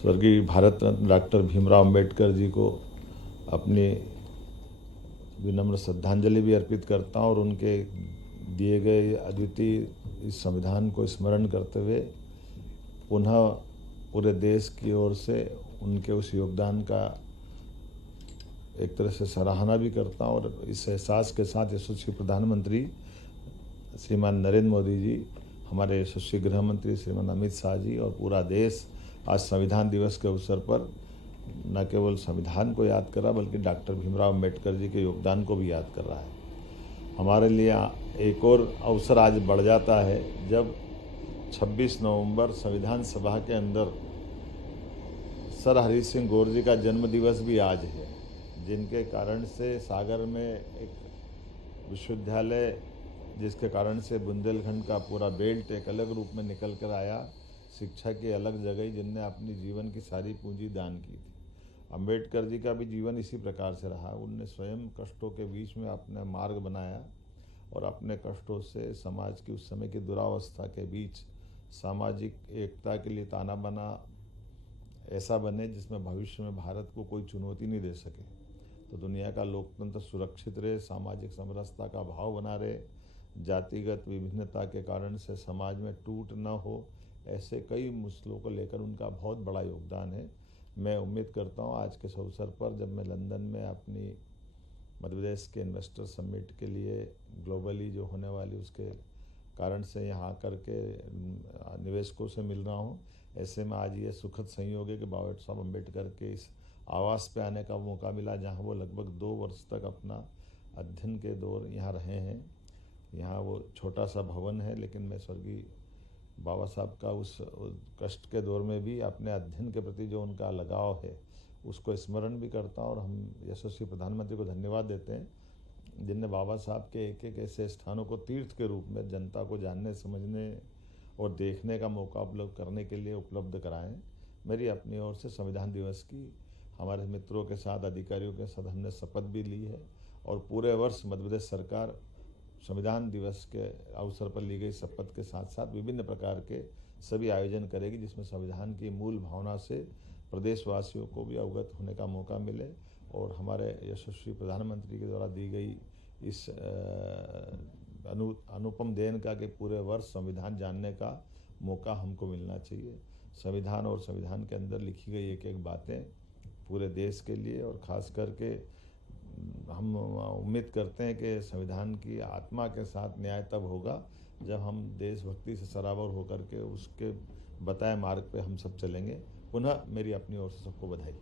स्वर्गीय भारत रत्न डॉक्टर भीमराव अंबेडकर जी को अपनी विनम्र श्रद्धांजलि भी अर्पित करता हूँ और उनके दिए गए अद्वितीय इस संविधान को स्मरण करते हुए पुनः पूरे देश की ओर से उनके उस योगदान का एक तरह से सराहना भी करता हूँ और इस एहसास के साथ यशस्वी प्रधानमंत्री श्रीमान नरेंद्र मोदी जी, हमारे यशस्वी गृह मंत्री श्रीमान अमित शाह जी और पूरा देश आज संविधान दिवस के अवसर पर न केवल संविधान को याद कर रहा बल्कि डॉक्टर भीमराव अंबेडकर जी के योगदान को भी याद कर रहा है। हमारे लिए एक और अवसर आज बढ़ जाता है जब 26 नवंबर संविधान सभा के अंदर सर हरि सिंह गौर जी का जन्म दिवस भी आज है, जिनके कारण से सागर में एक विश्वविद्यालय, जिसके कारण से बुंदेलखंड का पूरा बेल्ट एक अलग रूप में निकल कर आया, शिक्षा की अलग जगह जिनने अपनी जीवन की सारी पूंजी दान की थी। अंबेडकर जी का भी जीवन इसी प्रकार से रहा। उनने स्वयं कष्टों के बीच में अपना मार्ग बनाया और अपने कष्टों से समाज की उस समय की दुरावस्था के बीच सामाजिक एकता के लिए ताना बना ऐसा बने जिसमें भविष्य में भारत को कोई चुनौती नहीं दे सके, तो दुनिया का लोकतंत्र सुरक्षित रहे, सामाजिक समरसता का भाव बना रहे, जातिगत विभिन्नता के कारण से समाज में टूट न हो, ऐसे कई मुद्दों को लेकर उनका बहुत बड़ा योगदान है। मैं उम्मीद करता हूँ आज के इस अवसर पर जब मैं लंदन में अपनी मध्य प्रदेश के इन्वेस्टर समिट के लिए ग्लोबली जो होने वाली उसके कारण से यहाँ आकर के निवेशकों से मिल रहा हूँ, ऐसे में आज ये सुखद संयोग है कि बाबा साहब अम्बेडकर के इस आवास पे आने का मौका मिला, जहाँ वो लगभग 2 वर्ष तक अपना अध्ययन के दौर यहाँ रहे हैं। यहाँ वो छोटा सा भवन है, लेकिन मैं स्वर्गीय बाबा साहब का उस कष्ट के दौर में भी अपने अध्ययन के प्रति जो उनका लगाव है उसको स्मरण भी करता हूँ और हम यशस्वी प्रधानमंत्री को धन्यवाद देते हैं जिनने बाबा साहब के एक एक ऐसे स्थानों को तीर्थ के रूप में जनता को जानने, समझने और देखने का मौका उपलब्ध करने के लिए उपलब्ध कराएं। मेरी अपनी ओर से संविधान दिवस की हमारे मित्रों के साथ, अधिकारियों के साथ हमने शपथ भी ली है और पूरे वर्ष मध्य प्रदेश सरकार संविधान दिवस के अवसर पर ली गई शपथ के साथ साथ विभिन्न प्रकार के सभी आयोजन करेगी, जिसमें संविधान की मूल भावना से प्रदेशवासियों को भी अवगत होने का मौका मिले और हमारे यशस्वी प्रधानमंत्री के द्वारा दी गई इस अनुपम देन का कि पूरे वर्ष संविधान जानने का मौका हमको मिलना चाहिए। संविधान और संविधान के अंदर लिखी गई एक एक बातें पूरे देश के लिए और ख़ास करके हम उम्मीद करते हैं कि संविधान की आत्मा के साथ न्याय तब होगा जब हम देशभक्ति से सराबोर होकर के उसके बताए मार्ग पे हम सब चलेंगे। पुनः मेरी अपनी ओर से सबको बधाई।